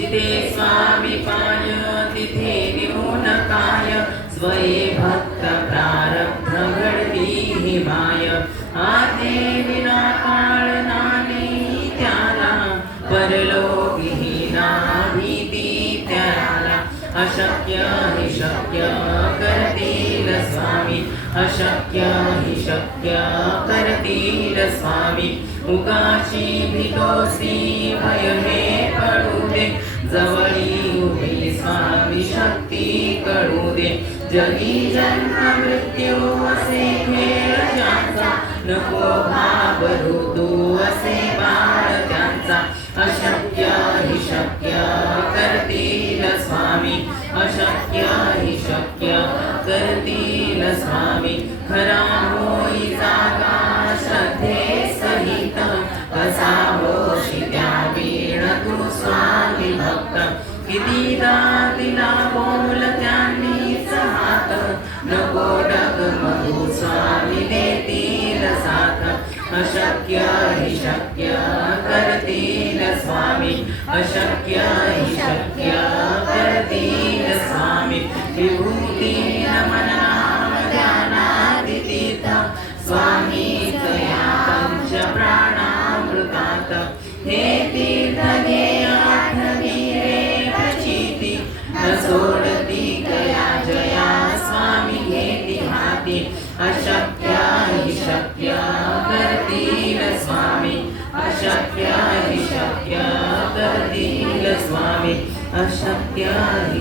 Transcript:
जिथे स्वामी पाय तिथे विमुन काय स्वये भक्त प्रारब्ध घडली ही माय आते विना काळ नाने त्याला परलोकीहीना भीती त्याला अशक्य हि शक्य करतील स्वामी अशक्य हि शक्य करतील स्वामी उगाची भीतोसी भय हे पडू दे जवळी उभी स्वामी शक्ती कळू दे जगी जन्म मृत्यू असे खेळ ज्यांचा नको घाबरू तू असे बाळ त्यांचा अशक्य हि शक्य करतील स्वामी अशक्य हि शक्य करतील स्वामी खरा होई जागा श्रद्धे सहित कसा होशी त्या वीण तू स्वामी भक्त कितीदा तिला बोल त्यांनीच हात नको डगमगू स्वामी देतील साथ अशक्य हि शक्य करतील स्वामी अशक्य हि शक्य करतील स्वामी विभूती नमनाम ध्यानादितीत स्वामी तया पंच प्राणामृतात हे तीर्थ घे आठवी रे प्रचिती न सोडती कया जया स्वामी घेती हाती अशक्य हि शक्य करतील स्वामी अशक्य हि शक्य करतील स्वामी अशक्य हि